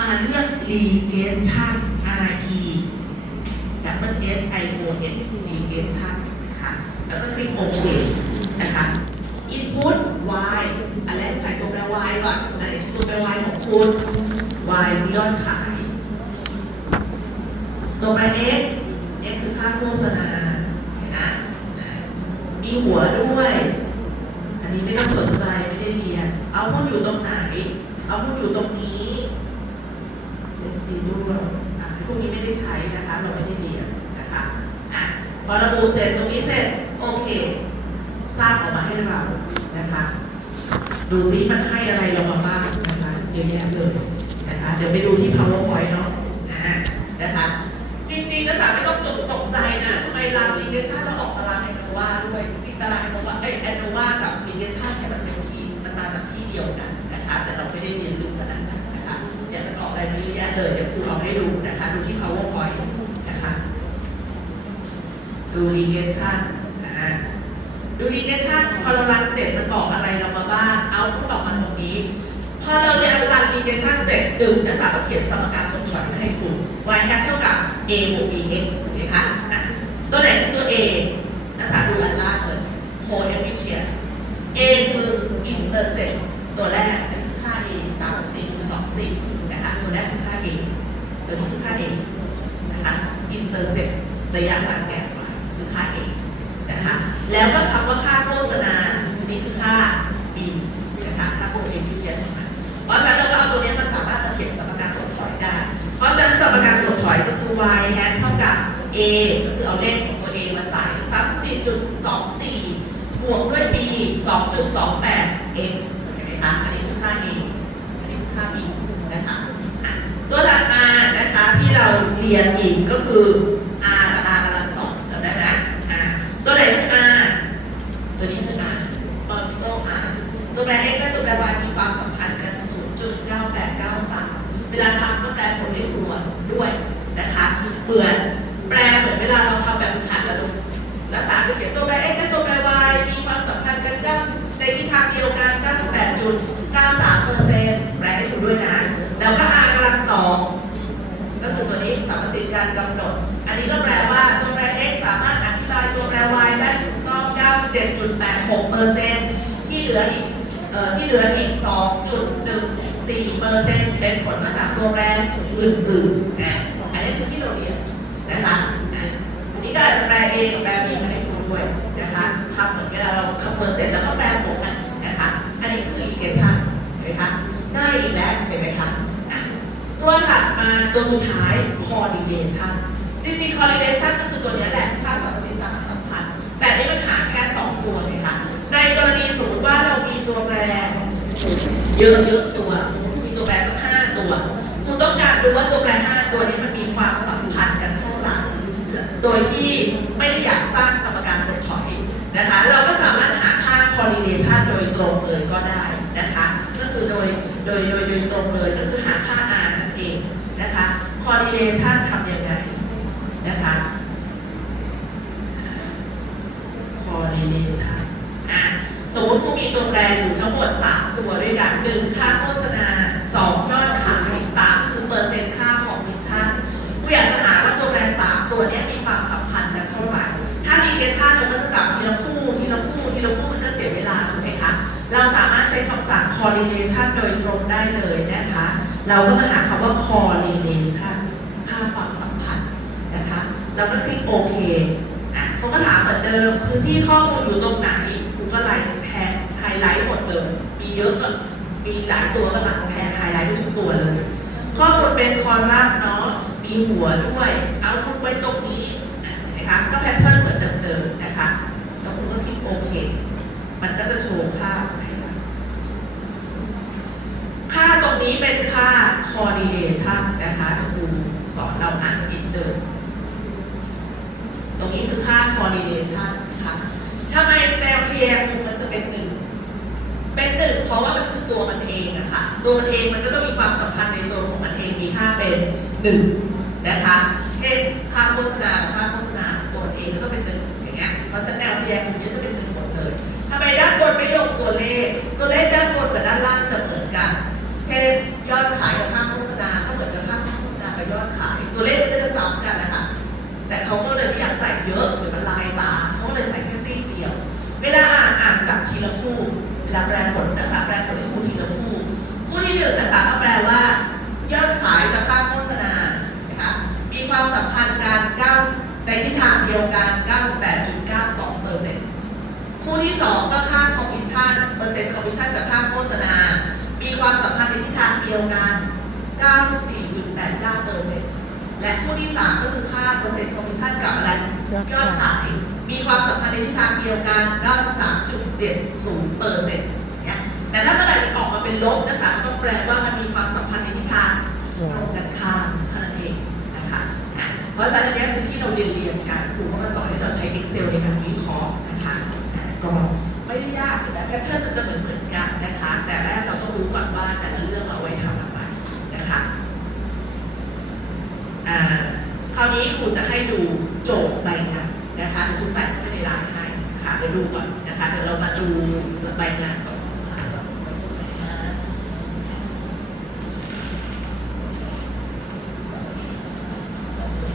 มาเลือก regression RE double S I O N regression นะคะ แล้วก็คลิกโอเคนะคะ input y อันแรกใส่ตัวแปร y ก่อนอันนี้ตัวแปร y ของคุณ y ยอดขาย ตัวแปร x x คือค่าโฆษณานะมีหัวด้วย อันนี้ไม่ต้องสนใจไม่ได้เรียน เอาพูดอยู่ตรงไหน เอาพูดอยู่ตรงนี้ เลซีด้วยอะพวกนี้ไม่ได้ใช้นะคะ เราไม่ได้เรียนนะคะอะพอระบุเสร็จตรงนี้เสร็จโอเค สร้างออกมาให้เรานะคะ ดูซิมันให้อะไรเรามาบ้างนะคะเยอะแยะเลยนะคะ เดี๋ยวไปดูที่ powerpoint เนาะนะนะคะจริงๆก็แต่ไม่ต้องจงตกใจนะทำไมรันรีเกชันเราออกตารางแอนโนวาด้วยจริงๆตารางแอนโนวาเอ้ยแอนโนวากับรีเกชันเนี่ยมันเป็นที่มันมาจากที่เดียวกันนะคะ แต่เราไม่ได้เรียนรู้ขนาดนั้นนะคะ เดี๋ยวมันออกอะไรมาเยอะแยะเลยเดี๋ยวครูเอาให้ดูนะคะ ดูที่ powerpoint นะคะดูรีเกชันนะดูรีเกชันพอเรารันเสร็จมันบอกอะไรเรามาบ้างเอาพูดออกมาตรงนี้พอเราเรียนรันรีเกชันเสร็จดึงนักศึกษาต้องเขียนสมการตรงส่วนมาให้คุณ y เท่ากับ a บวก b x ถูกไหมคะตัวไหนคือตัว a นักศึกษาดูอันล่างเลย coefficient a คือ intercept ตัวแรกนั่นค่า a สามสี่สองสี่ะคะตัวแรกคือค่า a ตัวนี้คือค่า a นะคะ intercept ระยะหลังแกนกว่าคือค่า a นะคะแล้วก็คำว่าค่าโฆษณานี่คือค่า b นะคะค่า coefficient ของมันเพราะฉะนั้นเราก็เอาตัวนี้มันสามารถมาเขียนสมการถดถอยได้ เพราะฉะนั้นสมการถดถอยก็คือ y hat เท่ากับ a ก็คือเอาเลขของตัว a มาใส่34.24บจุดสองสี่บวกด้วย b 2.28 x เห็นไหมคะอันนี้คือค่า a อันนี้คือค่า b นะคะอะตัวถัดมานะคะที่เราเรียนอีกก็คือ r กับ r กำลังสองจำได้ไหมอะตัวไหนคือ r ตัวนี้คือ r ตอนนี้ก็ r ตัวแปร x และตัวแปร y มีความสัมพันธ์กัน 0.9893 เวลาทำก็แปลผลได้รวมด้วยนะคะเหมือนแปลเหมือนเวลาเราทำแบบฝึกหัดกระดูกแล้วสามจะเขียนตัวแปร x และตัวแปร y มีความสัมพันธ์กัน9ในทิศทางเดียวกัน 98.93เปอร์เซ็นต์แปลให้ถูกด้วยนะ แล้วก็ r กำลังสอง ก็คือตัวนี้สามสิทธิ์ การกำหนด อันนี้ก็แปลว่าตัวแปร x สามารถอธิบายตัวแปร y ได้ถูกต้อง 97.86เปอร์เซ็นต์ที่เหลืออีกที่เหลืออีก 2.14เปอร์เซ็นต์เป็นผลมาจากตัวแปรอื่นๆนะอันนี้คือที่เราเรียนนะคะอันนี้ก็อาจจะแปล a กับแปล b มาให้ดูด้วยนะคะทำเหมือนเวลาเราคำนวณเสร็จแล้วก็แปลผลกันนะคะอันนี้คือ regression เห็นไหมคะง่ายอีกแล้วเห็นไหมคะตัวถัดมาตัวสุดท้าย correlation จริงๆ correlation ก็คือตัวนี้แหละค่าสัมพันธ์สัมพันธ์ แต่นี่มันหาแค่ 2 ตัวเลยค่ะ ในกรณีสมมติว่าเรามีตัวแปรเยอะๆตัวสมมติมีตัวแปรสักห้าตัวคุณต้องการดูว่าตัวแปรห้าตัวนี้มันมีความสัมพันธ์กันเท่าไหร่โดยที่ไม่ได้อยากสร้างสมการถดถอยนะคะ เราก็สามารถหาค่า correlation โดยตรงเลยก็ได้นะคะ ก็คือโดยโดยโดยโดยตรงเลยก็คือหาค่า r นั่นเองนะคะ correlation ทำยังไงนะคะ correlation อะสมมติกูมีตัวแปรอยู่ทั้งหมด 3 ตัวด้วยกันหนึ่งค่าโฆษณา 2 ยอดขายสามคือเปอร์เซ็นต์ค่าของมิชชั่นกูอยากจะหาว่าตัวแปร 3 ตัวนี้มีความสัมพันธ์กันเท่าไหร่ ถ้ามีเกชั่นเราก็จะจับทีละคู่ ทีละคู่ ทีละคู่มันก็เสียเวลาถูกไหมคะ เราสามารถใช้คำสั่ง correlation โดยตรงได้เลยนะคะ เราก็มาหาคำว่า correlation ค่าความสัมพันธ์นะคะเราก็คลิกโอเคอะเขาก็ถามเหมือนเดิมพื้นที่ข้อมูลอยู่ตรงไหนกูก็ไล่แพนไฮไลท์หมดเลย มีเยอะก็มีหลายตัวก็หลังแพนไฮไลท์ไปทุกตัวเลย ข้อมูลเป็นคอลัมน์เนาะมีหัวด้วย เอาคุณไว้ตรงนี้อะนะคะก็แพทเทิร์นเหมือนเดิมๆนะคะแล้วคุณก็คลิกโอเค มันก็จะโชว์ค่าให้เรา ค่าตรงนี้เป็นค่า correlation นะคะครูสอนเราอ่านอินเตอร์ตรงนี้คือค่า correlation ค่ะทำไมแนวเพียงมันจะเป็นหนึ่ง เป็นหนึ่งเพราะว่ามันคือตัวมันเองนะคะ ตัวมันเองมันก็ต้องมีความสัมพันธ์ในตัวของมันเองมีค่าเป็นหนึ่งนะคะ เช่นค่าโฆษณาค่าโฆษณาตัวมันเองก็เป็นหนึ่งอย่างเงี้ย เพราะฉะนั้นแนวเพียงตรงนี้จะเป็นหนึ่งหมดเลยทำไมด้านบนไม่ลงตัวเลข ตัวเลขด้านบนกับด้านล่างจะเหมือนกัน ช่นยอดขายกับค่าโฆษณาก็ยอดขาย ตัวเลขมันก็จะซ้ำกันนะคะแต่เขาก็เลยไม่อยากใส่เยอะหรือมันลายตาเขาก็เลยใส่แค่ซี่เดียว เวลาอ่านอ่านจากทีละคู่เวลาแปลผลนะคะแปลผลในคู่ทีละคู่คู่ที่หนึ่งนะคะก็แปลว่า ยอดขายกับค่าโฆษณานะคะมีความสัมพันธ์กัน9ในทิศทางเดียวกัน 98.92เปอร์เซ็นต์คู่ที่สองก็ค่าคอมมิชชั่นเปอร์เซ็นต์คอมมิชชั่นจากค่าโฆษณา มีความสัมพันธ์ในทิศทางเดียวกัน 94.89เปอร์เซ็นต์และคู่ที่สามก็คือค่าเปอร์เซ็นต์คอมมิชชั่นกับอะไรยอดขาย มีความสัมพันธ์ในทิศทางเดียวกัน 93.70เปอร์เซ็นต์เนี่ยแต่ถ้าเมื่อไหร่มันออกมาเป็นลบนะคะก็ต้องแปลว่ามันมีความสัมพันธ์ในทิศทางตรงกันข้ามเท่านั้นเองนะคะอะเพราะฉะนั้นอันเนี้ยคือที่เราเรียนเรียนกันครูก็มาสอนให้เราใช้ Excel ในการวิเคราะห์นะคะอะก็ไม่ได้ยากเลยนะแพทเทิร์นมันจะเหมือนเหมือนๆกันนะคะแต่แรกเราต้องรู้ ก่อนว่าแต่ละเรื่องเราเอาไว้ทำอะไรนะคะคราวนี้ครูจะให้ดูโจทย์ใบงานนะคะครูใส่เข้าไปในไลน์ให้ค่ะเดี๋ยวดูก่อนนะคะเดี๋ยวเรามาดูใบงานก่อน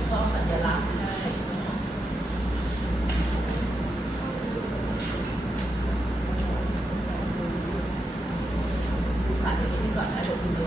ข้อสัญลักษณ์ได้ ครูใส่ไว้ที่ก่อนนะเดี๋ยวคุณดู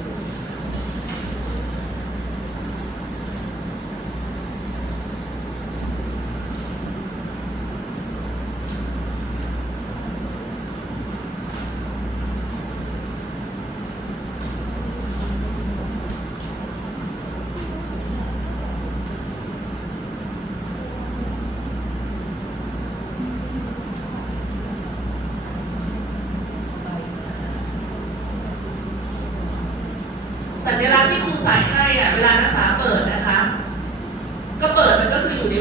สัญลักษณ์ที่ครูใส่ให้อะเวลานักศึกษาเปิดนะคะ ก็เปิดมันก็คืออยู่ใน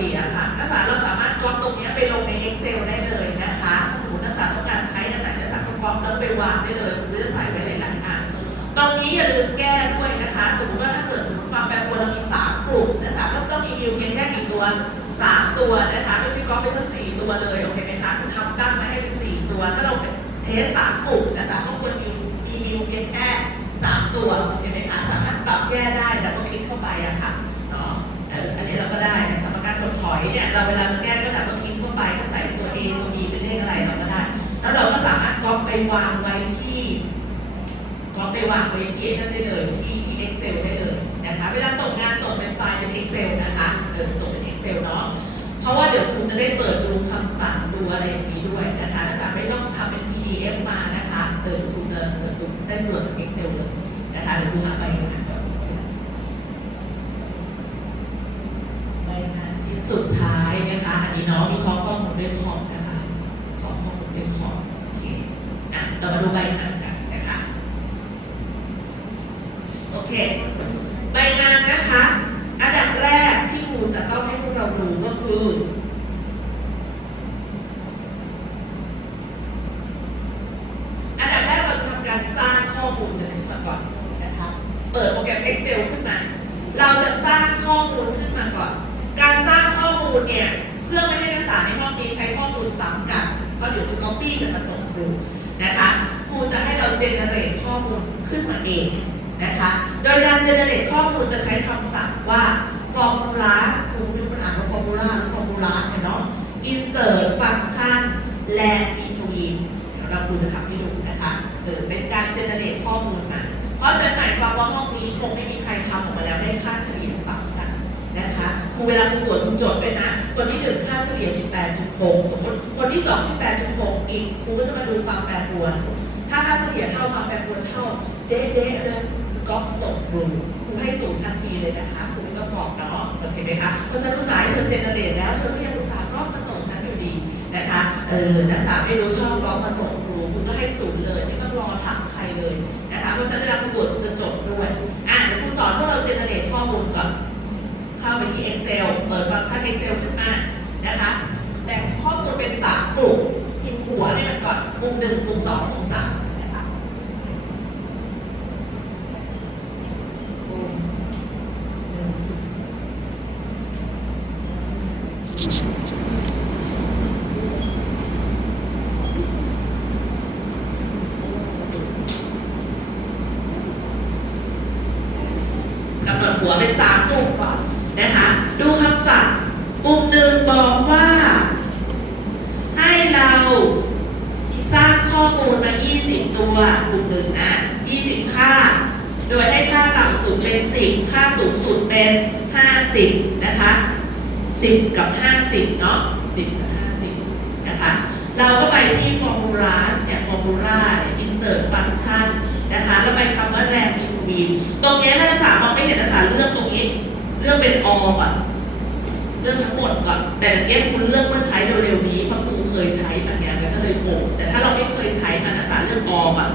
Word ปกติอะค่ะนักศึกษาเราสามารถก๊อปตรงนี้ไปลงใน Excel ได้เลยนะคะถ้าสมมตินักศึกษาต้องการใช้อันไหนนักศึกษาก็ก๊อปแล้วไปวางได้เลยหรือจะใส่ไว้ในหลายอันตรงนี้อย่าลืมแก้ด้วยนะคะ สมมติว่าถ้าเกิดสมมติความแปรปรวนเรามีสามกลุ่มนะคะก็ต้องมีวิวเพียงแค่กี่ตัวสามตัวนะคะไม่ใช่ก๊อปไปทั้งสี่ตัวเลยโอเคไหมคะคุณทำตั้งมาให้เป็นสี่ตัว ถ้าเราเป็นเทสสามกลุ่มนะคะก็ควรมีมีวิวเพียงแค่สามตัวเห็นไหมคะสามารถปรับแก้ได้แต่ต้องคลิกเข้าไปอะค่ะ อยเนี่ยเราเวลาจะแก้ก็ดับเบิลคลิกเข้าไปก็ใส่ตัว A ตัว B เป็นเลขอะไรเราก็ได้ แล้วเราก็สามารถก๊อปไปวางไว้ที่ก็ไปวางไว้ที่นั่นได้เลยที่ที่ Excel ได้เลยนะคะ เวลาส่งงานส่งเป็นไฟล์เป็น Excel นะคะเออส่งเป็น Excel เนาะเพราะว่าเดี๋ยวครูจะได้เปิดดูคำสั่งดูอะไรอย่างนี้ด้วยนะคะอาจารย์ไม่ต้องทำเป็น PDF มานะคะเออครูจะจะดูได้เปิดจาก Excel เลยนะคะเดี๋ยวครูหาใบงานก่อนใบงานชิ้น สุดท้ายนะคะ อันนี้เนาะมีข้อข้อมูลเล่มคอมนะคะข้อข้อมูลเล่มคอมโอเคอะเรามาดูใบงานกันนะคะโอเคใบงานนะคะ อันดับแรกที่ครูจะต้องให้พวกเราดูก็คืออันดับแรกเราจะทำการสร้างข้อมูลกันขึ้นมาก่อนนะคะเปิดโปรแกรม Excel เจเนเรตข้อมูลจะใช้คำสั่งว่า formula ครูเป็นคนอ่านว่า formula formula เนี่ยเนาะ insert function land between เดี๋ยวเราครูจะทำให้ดูนะคะเออเป็นการเจเนเรตข้อมูลมาเพราะฉะนั้นหมายความว่าห้องนี้คงไม่มีใครทำออกมาแล้วได้ค่าเฉลี่ยซ้ำกันนะคะครูเวลาครูตรวจครูจดไว้นะ คนที่หนึ่งค่าเฉลี่ย 18.6 สมมติคนที่สอง18.6 อีกครูก็จะมาดูความแปรปรวน ถ้าค่าเฉลี่ยเท่าความแปรปรวนเท่าเด๊ะๆเลย ก๊อปส่งครูครูให้ศูนย์ทันทีเลยนะคะครูไม่ต้องบอกเนาะโอเคไหมคะเพราะฉะนันอุตสาห์ให้เธอเจเนเรตแล้วเธอก็ยังอุตสาห์ก๊อปมาส่งฉันอยู่ดีนะคะเออนักศึกษาไม่รู้ชอบก๊อปมาส่งครูคุณก็ให้ศูนย์เลยไม่ต้องรอถามใครเลยนะคะเพราะฉะนั้นเวลาครูตรวจจะจดด้วยอะเดี๋ยวครูสอนพวกเราเจเนเรตข้อมูลก่อนเข้าไปที่ Excel เปิดฟังก์ชัน Excel ขึ้นมานะคะแบ่งข้อมูลเป็นสามกลุ่มพิมพ์หัวให้มันก่อนกลุ่มหนึ่งกลุ่มสองกลุ่มสามนะคะกลุ่มหนึ่ง กำหนดหัวเป็นสามกลุ่มก่อนนะคะ ดูคำสั่งกลุ่มหนึ่งบอกว่า ให้เราสร้างข้อมูลมา 20 ตัวกลุ่มหนึ่งนะ 20 ค่า โดยให้ค่าต่ำสุดเป็น 10 ค่าสูงสุดเป็น 50 นะคะ 10 กับ 50 เนาะ10 กับ 50 นะคะ เราก็ไปที่ formula เนี่ย formula เนี่ย insert function นนะคะแล้วไปคำว่า ram between ตรงนี้นักศึกษามองไม่เห็นนักศึกษาเลือกตรงนี้ เลือกเป็น all ก่อนเรื่องทั้งหมดก่อนแต่เมื่อกี้คุณเลือกเมื่อใช้เร็วๆนี้เพราะครูเคยใช้มันเนี่ยมันก็เลยโผล่แต่ถ้าเราไม่เคยใช้นักศึกษาเลือกออก่อน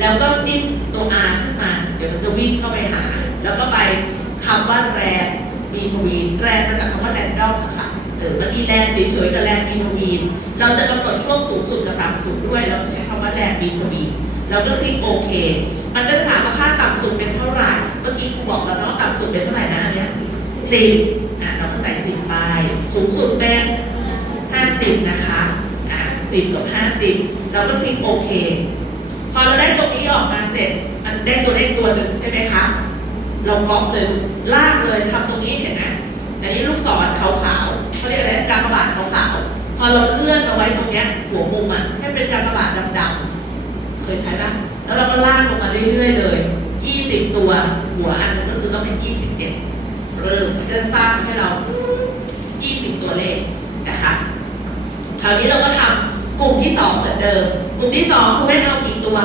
แล้วก็จิ้มตัว R ขึ้นมา เดี๋ยวมันจะวิ่งเข้าไปหา แล้วก็ไปคำว่าแรน มีทวีนแรนมาจากคำว่าแรนดอมนะคะเออมันมีแรนเฉยๆกับแรนมีทวีนเราจะกำหนดช่วงสูงสุดกับต่ำสุดด้วย เราจะใช้คำว่าแรนมีทวีนเราก็คลิกโอเค มันก็จะถามว่าค่าต่ำสุดเป็นเท่าไหร่ เมื่อกี้ครูบอกแล้วเนาะต่ำสุดเป็นเท่าไหร่นะอันเนี้ยสิบอะเราก็ใส่สิบไป สูงสุดเป็นห้าสิบนะคะอะสิบกับห้าสิบเราก็คลิกโอเค พอเราได้ตรงนี้ออกมาเสร็จอันได้ตัวเลขตัวหนึ่งใช่ไหมคะ เราก๊อปเลยลากเลยทำตรงนี้เห็นไหมอันนี้ลูกศรขาวๆเขาเรียกอะไรกากบาทขาวๆพอเราเลื่อนเอาไว้ตรงเนี้ยหัวมุมอะให้เป็นกากบาทดำๆเคยใช้ปะแล้วเราก็ลากลงมาเรื่อยๆเลย 20 ตัว หัวอันนึงก็คือต้องเป็น27เริ่มมันก็สร้างให้เรา 20 ตัวเลขนะคะคราวนี้เราก็ทำกลุ่มที่ 2 เหมือนเดิม กลุ่มที่2คือให้เอากี่ตัว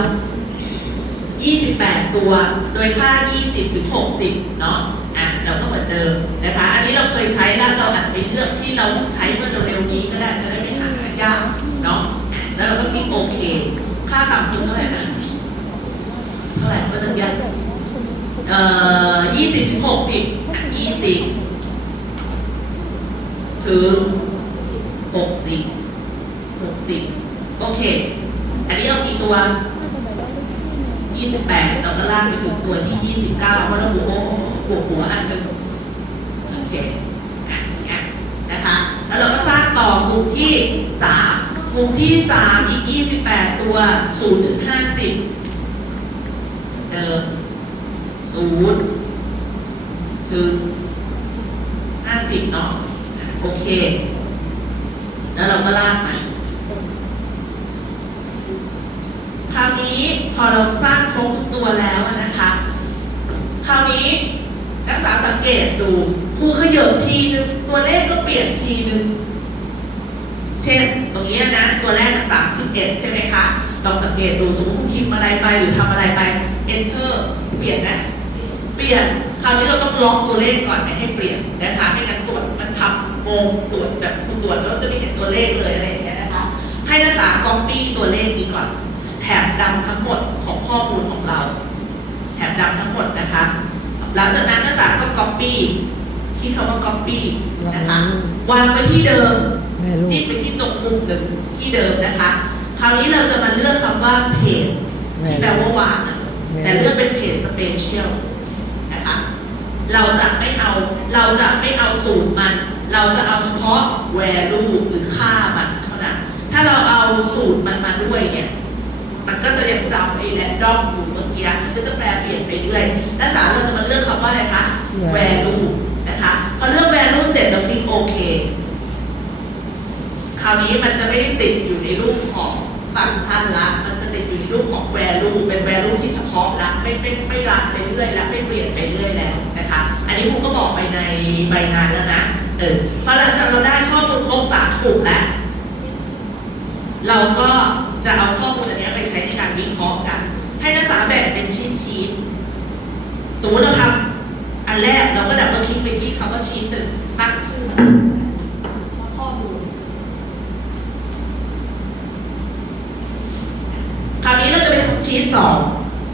28 ตัว โดยค่า 20 ถึง 60 เนาะอะเราก็เหมือนเดิมนะคะ อันนี้เราเคยใช้แล้วเราอาจจะไปเลือกที่เราใช้เมื่อเร็วๆนี้ก็ได้จะได้ไม่หายากเนาะแล้วเราก็คลิกโอเค ค่าต่ำสุดเท่าไหร่นะเท่าไหร่เมื่อตะกี้เอ่อ20 ถึง 60อะ20 ถึง 60 60 โอเค อันนี้เอากี่ตัว 28 เราก็ลากไปถึงตัวที่ 29เพราะเราบวกบวกหัวอันหนึ่งโอเคอะอะนะคะ แล้วเราก็สร้างต่อกลุ่มที่3กลุ่มที่ 3 อีก 28 ตัว0ถึง50 เดิม0ถึง50เนาะโอเค แล้วเราก็ลากไป คราวนี้พอเราสร้างโครบทุกตัวแล้วนะคะ คราวนี้นักศึกษาสังเกตดูครูขยับทีนึงตัวเลขก็เปลี่ยนทีนึงเช่น ตรงนี้นะ ตัวแรกสามสิบเอ็ดใช่ไหมคะ ลองสังเกตดูสมมติคุณพิมพ์อะไรไปหรือทำอะไรไป enter เปลี่ยนนะ เปลี่ยน คราวนี้เราต้องล็อกตัวเลขก่อนไม่ให้เปลี่ยนนะคะไม่งั้นตรวจมันทำงงตรวจแบบคุณตรวจแล้วจะไม่เห็นตัวเลขเลยอะไรอย่างเงี้ยนะคะ ให้นักศึกษา copy ตัวเลขนี้ก่อน แถบดำทั้งหมดของข้อมูลของเรา แถบดำทั้งหมดนะคะ หลังจากนั้นนักศึกษาก็ copy ที่คำว่า copy นะคะวางไว้ที่เดิมแม่ลูกจิ้มไปที่ตรงมุมหนึ่งที่เดิมนะคะ คราวนี้เราจะมาเลือกคำว่าเพจที่แปลว่าวางนะแต่เลือกเป็นเพจสเปเชียลนะคะเราจะไม่เอาเราจะไม่เอาสูตรมัน เราจะเอาเฉพาะ value หรือค่ามันเท่านั้นถ้าเราเอาสูตรมันมาด้วยเนี่ย มันก็จะยังจำไอ้แรนดอมอยู่เมื่อกี้มันก็จะแปลเปลี่ยนไปเรื่อยนักศึกษาเราจะมาเลือกคำว่าอะไรคะ value นะคะพอเลือก value เสร็จเราคลิกโอเคคราวนี้มันจะไม่ได้ติดอยู่ในรูปของฟังก์ชันละ มันจะติดอยู่ในรูปของ value เป็น value ที่เฉพาะละไม่ไม่ไม่รันไปเรื่อยและไม่เปลี่ยนไปเรื่อยแล้วนะคะ อันนี้ครูก็บอกไปในใบงานแล้วนะ เออพอหลังจากเราได้ข้อมูลครบสามกลุ่มแล้ว เราก็จะเอาข้อ มมติเราทำอันแรกเราก็ดับเบิลคลิกไปที่คำว่าชิ้นหนึ่งตั้งชื่อมันว่าข้อมูลคราวนี้เราจะไปทำชีทสอง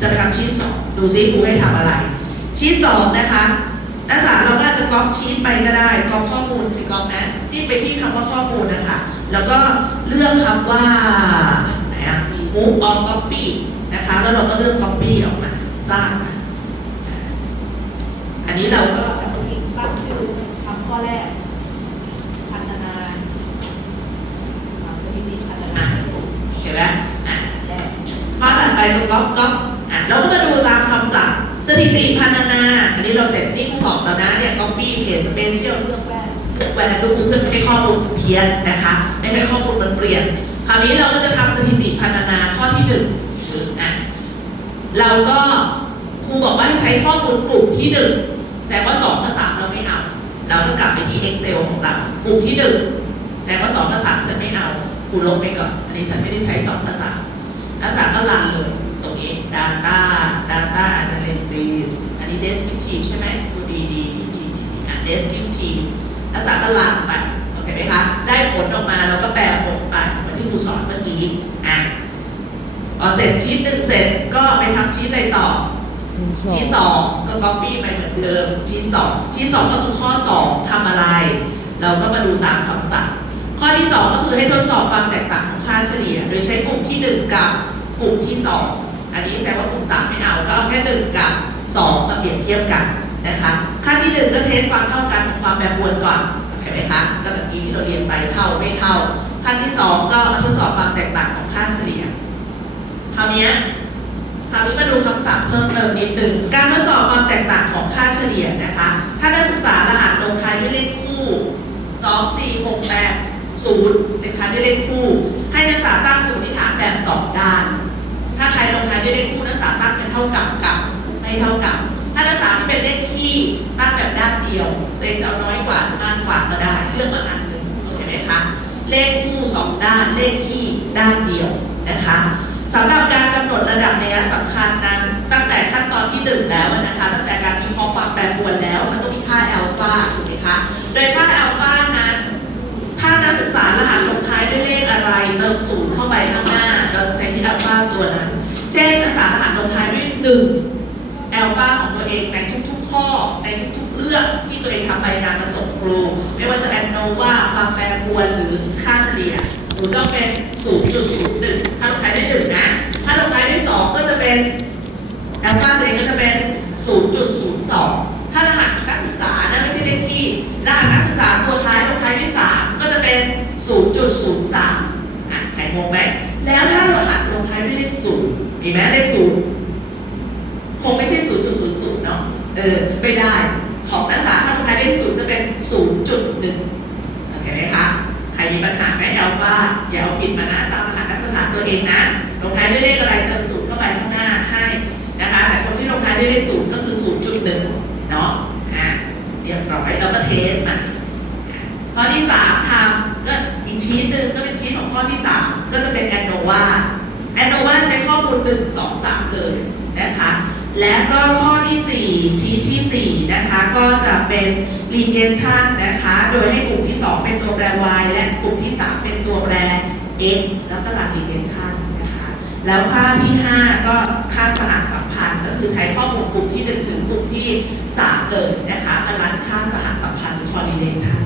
จะไปทำชีทสองดูซิครูให้ทำอะไรชีทสองนะคะนักศึกษาเราก็จะก๊อปชีทไปก็ได้ก๊อปข้อมูลคือก๊อปนะจิ้มไปที่คำว่าข้อมูลนะคะแล้วก็เลือกคำว่าไหนอะ move on copy นะคะ แล้วเราก็เลือก copy ออกมาสร้างมา อันนี้เราก็ตั้งชื่อคำข้อแรก พัฒนาทำสถิติพัฒนาเห็นไหมอะแรกข้อถัดไปก็ก๊อปก๊อปอะเราก็มาดูตามคำสั่งสถิติพันนานา อันนี้เราเสร็จที่ผู้บอกแล้วนะเนี่ย copy paste special เลือกแว่นเลือกแว่นดูเพื่อไม่ให้ข้อมูลเพี้ยนนะคะไม่ให้ข้อมูลมันเปลี่ยน คราวนี้เราก็จะทำสถิติพันนานาข้อที่หนึ่งหรืออะเราก็ครูบอกว่าให้ใช้ข้อมูลกลุ่มที่หนึ่ง แต่ว่าสองกับสามเราไม่เอา เราก็กลับไปที่ Excel ของเรากลุ่มที่หนึ่งแต่ว่าสองกับสามฉันไม่เอาครูลบไปก่อน อันนี้ฉันไม่ได้ใช้สองกับสามแล้วสามก็รันเลย ตรงนี้ data data analysis อันนี้ descriptive ใช่ไหมดูดีดีดีดีดีดีอะ descriptive แล้วสามก็รันไปโอเคไหมคะ ได้ผลออกมาเราก็แปลผลไปเหมือนที่ครูสอนเมื่อกี้อะพอเสร็จชีตหนึ่งเสร็จก็ไปทำชีตอะไรต่อ ที่สองก็ copy ไปเหมือนเดิมที่สองที่สองก็คือข้อสองทำอะไร เราก็มาดูตามคำสั่ง ข้อที่สองก็คือให้ทดสอบความแตกต่างของค่าเฉลี่ย โดยใช้กลุ่มที่หนึ่งกับกลุ่มที่สองอันนี้แต่ว่ากลุ่มสามไม่เอาก็เอาแค่หนึ่งกับสองมาเปรียบเทียบกันนะคะขั้นที่หนึ่งก็เทสความเท่ากันของความแปรปรวนก่อนเห็นไหมคะก็แบบนี้ที่เราเรียนไปเท่าไม่เท่าขั้นที่สองก็มาทดสอบความแตกต่างของค่าเฉลี่ยคราวเนี้ย คราวนี้มาดูคำศัพท์เพิ่มเติมนิดหนึ่งการทดสอบความแตกต่างของค่าเฉลี่ยนะคะ ถ้านักศึกษารหัสลงท้ายด้วยเลขคู่2 4 6 8 0เลขท้ายด้วยเลขคู่ ให้นักศึกษาตั้งสมมติฐานแบบ 2 ด้าน ถ้าใครลงท้ายด้วยเลขคู่นักศึกษาตั้งเป็นเท่ากับกับไม่เท่ากับ ถ้านักศึกษาที่เป็นเลขคี่ตั้งแบบด้านเดียวตัวเองจะเอาน้อยกว่ามากกว่าก็ได้เลือกมาอันหนึ่งโอเคไหมคะเลขคู่สองด้านเลขคี่ด้านเดียวนะคะ สำหรับการกำหนดระดับนัยสำคัญนั้น ตั้งแต่ขั้นตอนที่หนึ่งแล้วนะคะ ตั้งแต่การวิเคราะห์ความแปรปรวนแล้ว มันต้องมีค่าอัลฟาถูกไหมคะ โดยค่าอัลฟานั้น ถ้านักศึกษารหัสลงท้ายด้วยเลขอะไรเติมศูนย์เข้าไปข้างหน้า เราจะใช้ที่อัลฟาตัวนั้น เช่นนักศึกษารหัสลงท้ายด้วยหนึ่งอัลฟาของตัวเองในทุกๆ ข้อในทุกๆ เรื่องที่ตัวเองทำไปงานประสบครูไม่ว่าจะแอนโนวาความแปรปรวนหรือค่าเฉลี่ยหนูต้องเป็น0.01 แอลฟาตัวเองก็จะเป็น 0.02 ถ้ารหัสนักศึกษานะไม่ใช่เลขที่รหัสนักศึกษาตัวท้ายลงท้ายด้วย3ก็จะเป็น 0.03อะใครงงไหม แล้วถ้ารหัสลงท้ายด้วยเลข0มีไหมเลข0คงไม่ใช่ 0.00 เนาะ เออ ไม่ได้ ของนักศึกษาถ้าลงท้ายด้วยเลข0จะเป็น 0.1โอเคไหมคะ ใครมีปัญหาไหมอัลฟาอย่าเอาผิดมานะตามรหัสนักสถาตัวเองนะ ลงท้ายด้วยเลขอะไรเติม คนที่ลงท้ายด้วยเลขศูนย์ก็คือ0.1เนาะอะเรียบร้อยเราก็เทสมาข้อที่3ทำก็อีกชีตหนึ่งก็เป็นชีตของข้อที่3ก็จะเป็นแอนโนวาแอนโนวาใช้ข้อมูล1 2 3เลยนะคะ และก็ข้อที่4ชีทที่4นะคะ ก็จะเป็น regression นะคะ โดยให้กลุ่มที่2เป็นตัวแปร y และกลุ่มที่3เป็นตัวแปร x แล้วก็หลัก regression นะคะ แล้วค่าที่5ก็ ค่าสหสัมพันธ์ ก็คือใช้ข้อมูลกลุ่มที่1ถึงกลุ่มที่3เลยนะคะมารันค่าสหสัมพันธ์ correlation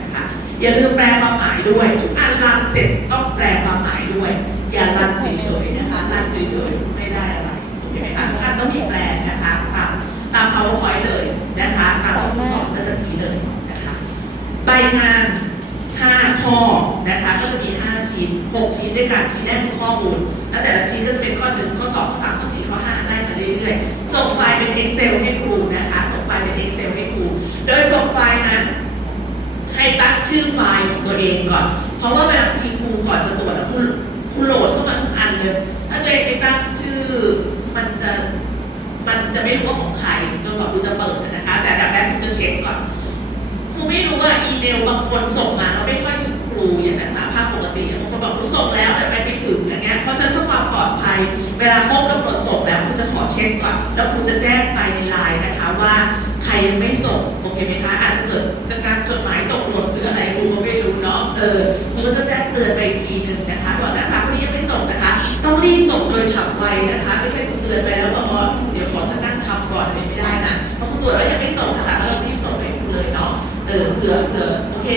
นะคะอย่าลืมแปลความหมายด้วย ทุกอันรันเสร็จต้องแปลความหมายด้วย อย่ารันเฉยๆนะคะรันเฉยๆไม่ได้อะไรเห็นไหมคะทุกอันต้องมีแปลนะคะตามตาม powerpoint เลยนะคะตามที่สอนเมื่อตะกี้เลยนะคะใบงาน5ข้อนะคะก็จะมี 5 ชิ้น 6 ชิ้นด้วยกันชิ้นแรกคือข้อมูล แล้วแต่ละชิ้นก็จะเป็นข้อ1 เป็น Excel ให้ครูนะคะ ส่งไฟล์เป็น Excel ให้ครู โดยส่งไฟล์นั้น ให้ตั้งชื่อไฟล์ของตัวเองก่อน เพราะว่าเวลาทีครูก่อนจะตรวจแล้วคุณคุณโหลดเข้ามาทุกอันเลย ถ้าตัวเองไปตั้งชื่อ มันจะมันจะไม่รู้ว่าของใครจนกว่าคุณจะเปิดนะคะ แต่ดังนั้นคุณจะเช็คก่อนครูไม่รู้ว่าอีเมลบางคนส่งมาแล้วไม่ค่อยถึงครูอย่างนักศึกษาภาพปกติบางคนบอกครูส่งแล้วแต่ไม่ไปถึงอย่างเงี้ยเพราะฉะนั้นเพื่อความป ลอดภัย เวลาครบกำหนดส่งแล้วครูจะขอเช็คก่อน แล้วครูจะแจ้งไปในไลน์นะคะว่าใครยังไม่ส่งโอเคไหมคะอาจจะเกิดจากการจดหมายตกหล่นหรืออะไรครูก็ไม่รู้เนาะเออครูก็จะแจ้งเตือนไปอีกทีหนึ่งนะคะว่านักศึกษาคนนี้ยังไม่ส่งนะคะ ต้องรีบส่งโดยฉับไวนะคะ ไม่ใช่คุณเตือนไปแล้วบอกว่าเดี๋ยวขอฉันนั่งทำก่อนไม่ได้นะเพราะคุณตรวจแล้วยังไม่ส่งนะคะก็ต้องรีบส่งให้คุณเลยเนาะเออเผื่อเผื่อโอเค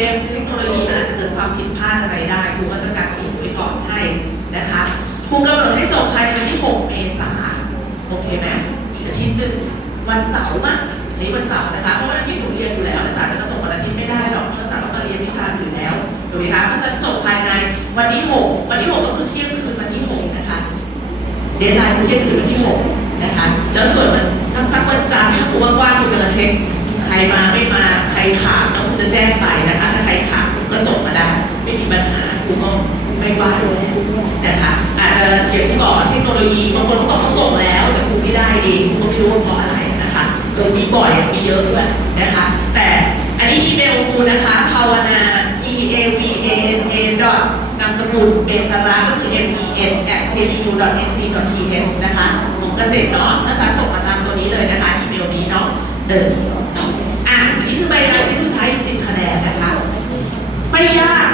นี้วันเสาร์นะคะเพราะว่าอาทิตย์หนูเรียนอยู่แล้วนักศึกษาจะส่งวันอาทิตย์ไม่ได้หรอกเพราะนักศึกษาต้องมาเรียนวิชาอื่นแล้วถูกไหมคะเพราะฉะนั้นส่งภายในวันที่6วันที่6ก็คือเที่ยงคืนวันที่6นะคะเดทไลน์คือเที่ยงคืนวันที่6นะคะแล้วส่วนมันทั้งสักวันจันทร์ถ้าครูว่างๆครูจะมาเช็คใครมาไม่มาใครขาดแล้วครูจะแจ้งไปนะคะถ้าใครขาดก็ส่งมาได้ไม่มีปัญหาครูก็ไม่ว่าอยู่แล้วนะคะอาจจะอย่างที่บอกว่เทคโนโลยีบางคนเขาบอกเขาส่งแล้ว แต่ครูไม่ได้เองครูก็ไม่รู้ว่าเพราะอะไรนะคะ เออมีบ่อยมีเยอะด้วยนะคะ แต่อันนี้อีเมลกูนะคะภาวนา e a v a n a ดอทนามสกุลเป็นภาระก็คือ m e n at k d u n c t h นะคะผมเกษตรเนาะนักษาส่งมาตามตัวนี้เลยนะคะอีเมลนี้เนาะเดินอะนี่คือใบลายชื่สุดท้ายสิบคะแนนนะคะ ไม่ยาก